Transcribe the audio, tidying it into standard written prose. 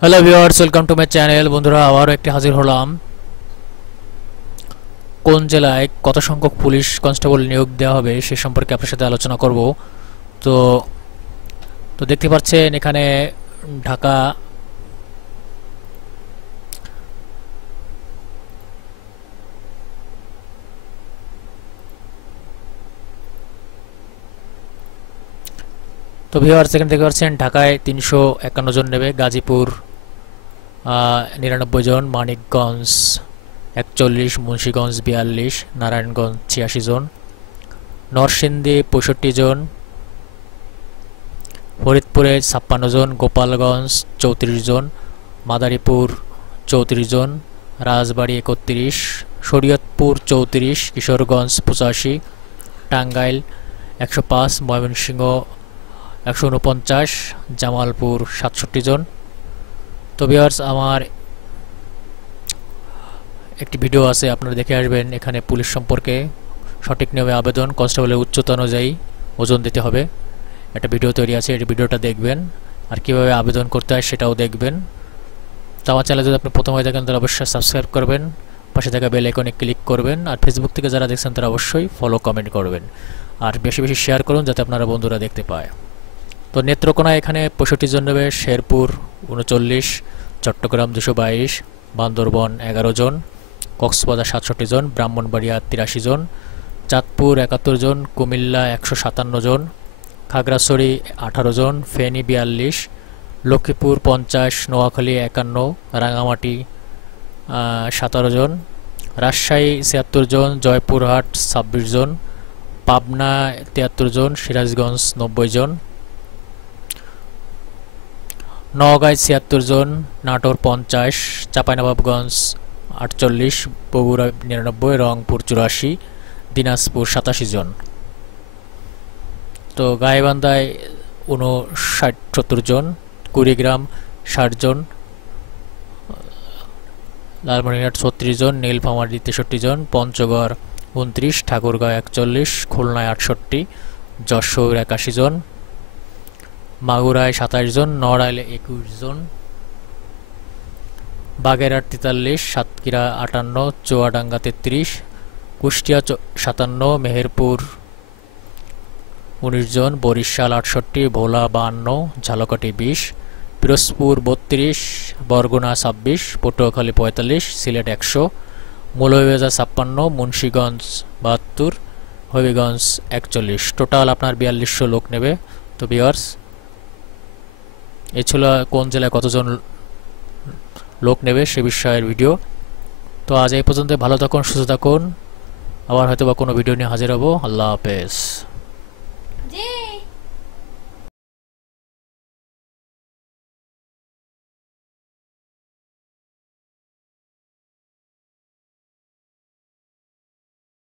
Hello viewers, welcome to my channel. বন্ধুরা, আবারও একটি হাজির হলাম। কোন জেলায় কত সংখ্যক পুলিশ কনস্টেবল নিয়োগ দেওয়া হবে সে সম্পর্কে আপনার সাথে আলোচনা করব। তো তো দেখতে পাচ্ছেন এখানে ঢাকা তো ভিউয়ার্স, এখানে দেখতে পাচ্ছেন ঢাকায় 351 জন নেবে, গাজীপুর 99 জন, মানিকগঞ্জ 41, মুন্সিগঞ্জ 42, নারায়ণগঞ্জ 86 জন, নরসিংদী 65 জন, ফরিদপুরে 56 জন, গোপালগঞ্জ 34 জন, মাদারীপুর 34 জন, রাজবাড়ী 31, শরীয়তপুর 34, কিশোরগঞ্জ 85, টাঙ্গাইল 105, ময়মনসিংহ 149, জামালপুর 67 জন। তো ভিউয়ার্স, আমার একটি ভিডিও আছে, আপনারা দেখে আসবেন। এখানে পুলিশ সম্পর্কে সঠিক নিয়মে আবেদন, কনস্টেবলের উচ্চতা অনুযায়ী ওজন দিতে হবে, একটা ভিডিও তৈরি আছে। এই ভিডিওটা দেখবেন, আর কীভাবে আবেদন করতে হয় সেটাও দেখবেন। তো আমার চ্যানেলে যদি আপনি প্রথম হয়ে থাকেন তাহলে অবশ্যই সাবস্ক্রাইব করবেন, পাশে থাকা বেল আইকনে ক্লিক করবেন, আর ফেসবুক থেকে যারা দেখছেন তারা অবশ্যই ফলো কমেন্ট করবেন, আর বেশি বেশি শেয়ার করুন যাতে আপনারা বন্ধুরা দেখতে পায়। তো নেত্রকোনা এখানে 65 জন নেবে, শেরপুর 39, চট্টগ্রাম 222, বান্দরবন 11 জন, কক্সবাজার 67 জন, ব্রাহ্মণবাড়িয়া 83 জন, চাঁদপুর 71 জন, কুমিল্লা 157 জন, খাগড়াছড়ি 18 জন, ফেনী 42, লক্ষ্মীপুর 50, নোয়াখালী 51, রাঙামাটি 17 জন, রাজশাহী 76 জন, জয়পুরহাট 26 জন, পাবনা 73 জন, সিরাজগঞ্জ 90 জন, নওগাঁয় 76 জন, নাটোর 50, চাঁপাইনবাবগঞ্জ 48, বগুড়া 99, রংপুর 84, দিনাজপুর 87 জন। তো গাইবান্ধায় 59-70 জন, কুড়িগ্রাম 60 জন, লালমনিরহাট 36 জন, নীলফামারী 63 জন, পঞ্চগড় 29, ঠাকুরগাঁও 41, খুলনায় 68, যশোর 81 জন, মাগুরায় 27 জন, নড়াইলে 21 জন, বাগেরহাট 43, সাতক্ষীরা 58, চুয়াডাঙ্গা 33, কুষ্টিয়া 57, মেহেরপুর 19 জন, বরিশাল 68, ভোলা 52, ঝালকাঠি 20, পিরোজপুর 32, বরগুনা 26, পটুয়াখালী 45, সিলেট 100, মৌলভীবাজার 56, মুন্সিগঞ্জ 72, হবিগঞ্জ 41। টোটাল আপনার 4200 লোক নেবে। তো ভিউয়ার্স, এই ছিল কোন জেলায় কতজন লোক নেবে সে বিষয়ের ভিডিও। তো আজ এই পর্যন্ত। ভালো থাকুন, সুস্থ থাকুন, আবার হয়তো বা কোনো ভিডিও নিয়ে হাজির হব। আল্লাহ হাফেজ।